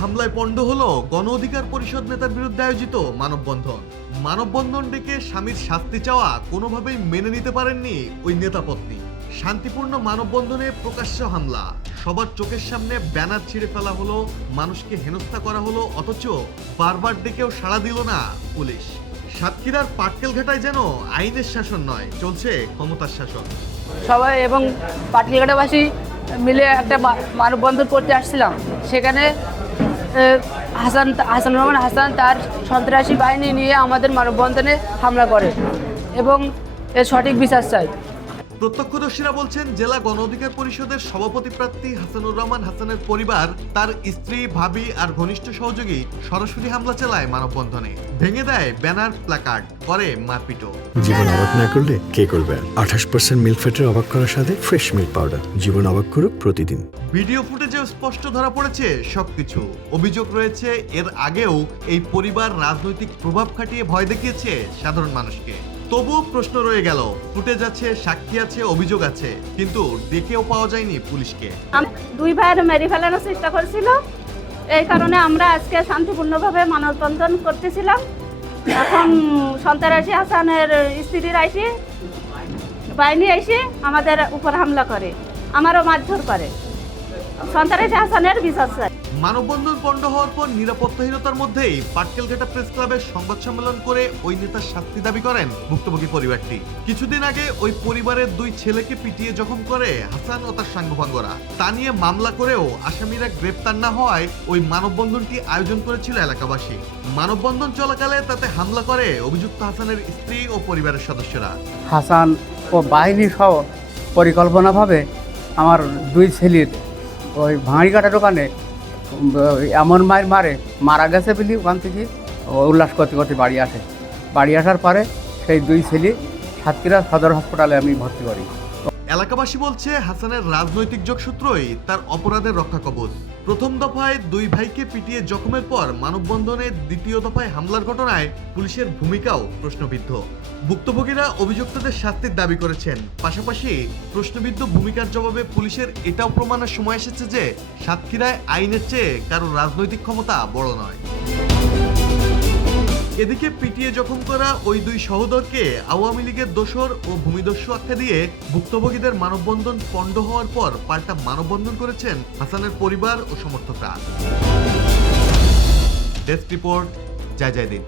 হামলায় পণ্ড হলো গণ অধিকার পরিষদ নেতার বিরুদ্ধে আয়োজিত মানববন্ধন। মানববন্ধন ডেকে স্বামীর শাস্তি চাওয়া কোনোভাবেই মেনে নিতে পারেননি ওই নেতা পত্নী শান্তিপূর্ণ মানববন্ধনে প্রকাশ্য হামলা। সবার চোখের সামনে ব্যানার ছিঁড়ে ফেলা হলো, মানুষকে হেনস্থা করা হলো, অথচ বারবার ডেকেও সাড়া দিল না পুলিশ। সাতক্ষীরার পাটকেল ঘাটায় যেন আইনের শাসন নয়, চলছে ক্ষমতার শাসন। সবাই এবং পাটলিঘাটাবাসী মিলে একটা মানববন্ধন করতে আসছিলাম। সেখানে হাসান হাসান রহমান, হাসান তার সন্ত্রাসী বাহিনী নিয়ে আমাদের মানববন্ধনে হামলা করে এবং এর সঠিক বিচার চাই প্রত্যক্ষদর্শীরা বলছেন জেলা গণ অধিকার পরিষদের সভাপতি প্রার্থী হাসানুর রহমান হাসানের পরিবার তার স্ত্রী ভাবি আর ঘনিষ্ঠ সহযোগী সরাসরি হামলা চালায় মানববন্ধনে। ভেঙে দেয় ব্যানার প্ল্যাকার্ড করে মারপিটও। জীবন অবাক না করলে কে করবে আঠাশ পার্সেন্ট মিল্ক ফ্যাটের অবাক করার সাথে ফ্রেশ মিল্ক পাউডার জীবন অবাক করুক প্রতিদিন। ভিডিও ফুটেজেও স্পষ্ট ধরা পড়েছে সবকিছু। অভিযোগ রয়েছে এর আগেও এই পরিবার রাজনৈতিক প্রভাব খাটিয়ে ভয় দেখিয়েছে সাধারণ মানুষকে। তবুও প্রশ্ন রয়ে গেল, ফুটেজ আছে, সাক্ষী আছে, অভিযোগ আছে, কিন্তু ডেকেও পাওয়া যায়নি পুলিশকে। দুই ভাইয়ের মেরে ফেলানোর চেষ্টা করছিল। এই কারণে আমরা আজকে শান্তিপূর্ণভাবে মানববন্ধন করতেছিলাম। এখন সন্ত্রাসী হাসানের স্ত্রীর আইসি, বাহিনী এসে আমাদের উপর হামলা করে, আমারও মারধর করে। সন্ত্রাসী হাসানের বিচার চাই। মানববন্ধন পণ্ড হওয়ার পর নিরাপত্তাহীনতার মধ্যেই পাটকেলঘাটা প্রেস ক্লাবের সংবাদ সম্মেলন করে ওই নেতার শাস্তি দাবি করেন ভুক্তভোগী পরিবারটি। কিছুদিন আগে ওই পরিবারের দুই ছেলেকে পিটিয়ে জখম করে হাসান ও তার তা নিয়ে মামলা করেও আসামিরা গ্রেপ্তার না হওয়ায় ওই মানববন্ধনটি আয়োজন করেছিল এলাকাবাসী। মানববন্ধন চলাকালে তাতে হামলা করে অভিযুক্ত হাসানের স্ত্রী ও পরিবারের সদস্যরা। হাসান ও বাহিনী সহ পরিকল্পনাভাবে আমার দুই ছেলের ওই ভাঙড়িকাটা দোকানে উম, এমন মায়ের মারে মারা গেছে বলি ওখান থেকে উল্লাস করতে করতে বাড়ি আসে। বাড়ি আসার পরে সেই দুই ছেলে সাতক্ষীরা সদর হাসপাতালে আমি ভর্তি করি। এলাকাবাসী বলছে, হাসানের রাজনৈতিক যোগসূত্রই তার অপরাধের রক্ষা কবচ। প্রথম দফায় দুই ভাইকে পিটিয়ে জখমের পর মানববন্ধনে দ্বিতীয় দফায় হামলার ঘটনায় পুলিশের ভূমিকাও প্রশ্নবিদ্ধ। ভুক্তভোগীরা অভিযুক্তদের শাস্তির দাবি করেছেন। পাশাপাশি প্রশ্নবিদ্ধ ভূমিকার জবাবে পুলিশের এটাও প্রমাণের সময় এসেছে যে সাতক্ষীরায় আইনের চেয়ে কারও রাজনৈতিক ক্ষমতা বড় নয়। এদিকে পিটিয়ে জখম করা ওই দুই সহোদরকে আওয়ামী লীগের দোসর ও ভূমিদস্যু আখ্যা দিয়ে ভুক্তভোগীদের মানববন্ধন পণ্ড হওয়ার পর পাল্টা মানববন্ধন করেছেন হাসানের পরিবার ও সমর্থকরা। ডেস্ক রিপোর্ট, জয় জয় দিন